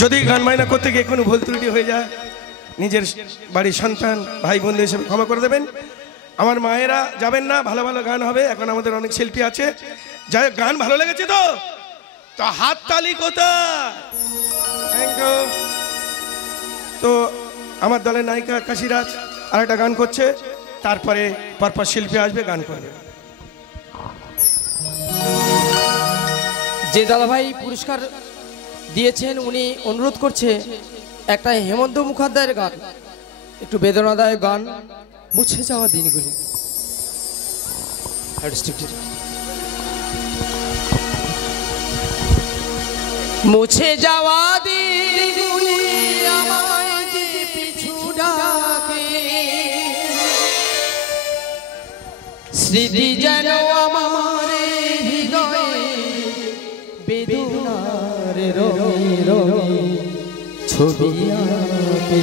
যদি গান বায়না করতে গিয়ে কোনো ভুল ত্রুটি হয়ে যায় নিজের বাড়ির সন্তান ভাই বন্ধু হিসেবে ক্ষমা করে দেবেন। আমার মায়েরা যাবেন না, ভালো ভালো গান হবে। এখন আমাদের অনেক শিল্পী আছে। যাই গান ভালো লেগেছে তো হাত তালি কোথায়? Thank you. তো আমার দলের নায়িকা কাশিরাজ আর একটা গান করছে, তারপরে পরপর শিল্পী আসবে, গান করবে। যে দাদাভাই পুরস্কার দিয়েছেন উনি অনুরোধ করছে একটা হেমন্ত মুখোপাধ্যায়ের গান, একটু বেদনাদায়ক গান, মুছে যাওয়া দিনগুলি। মুছে যাওয়া দিনগুলি আমায় যে পিছু ডাকে, স্মৃতি যেন আমার হৃদয়ে বেদনার রঙে রঙে ছবি আঁকে।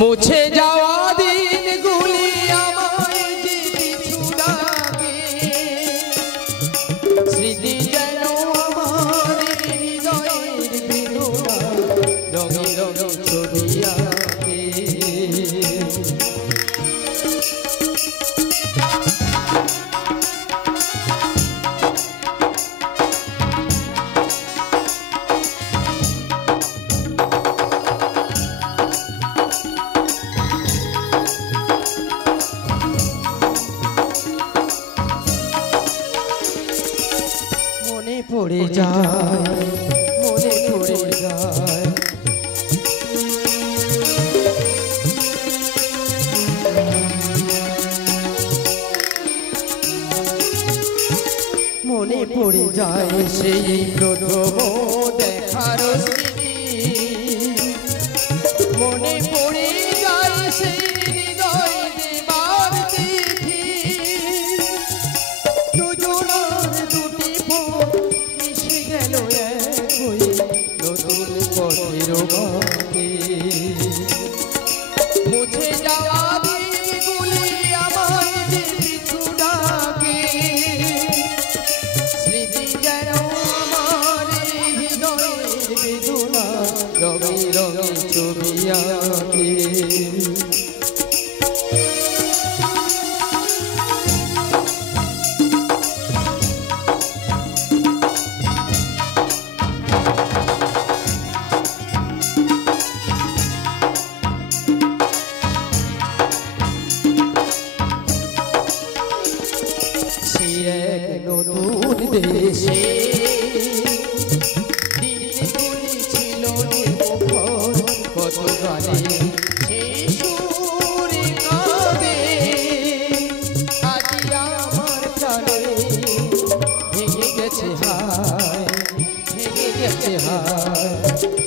মুছে যাওয়া দিনগুলি আমায় যে পিছু ডাকে, স্মৃতি যেন আমার হৃদয়ের বেদনার রঙে রঙে ছবি আঁকে। পড়ে যায়, মনে পড়ে যায়, মনে পড়ে যায় সেই প্রথম দেখার স্মৃতি, মনে পড়ে যায় সেই হৃদয় দেবার তিথি, দুজনার দুটি পথ মিশে গেল এক হয়ে নতুন পথের বাঁকে। মুছে যাওয়া দিনগুলি আমায় যে পিছু ডাকে, স্মৃতি যেন আমার হৃদয়ের বেদনা রঙে রঙে ছবি আঁকে। নতুন দেশে দিনগুলি ছিল নির্মুখর, কত গানে সে সুরে কাঁদে, আজ আমার প্রাণে ভেঙে গেছে হায়, ভেঙে গেছে হায়।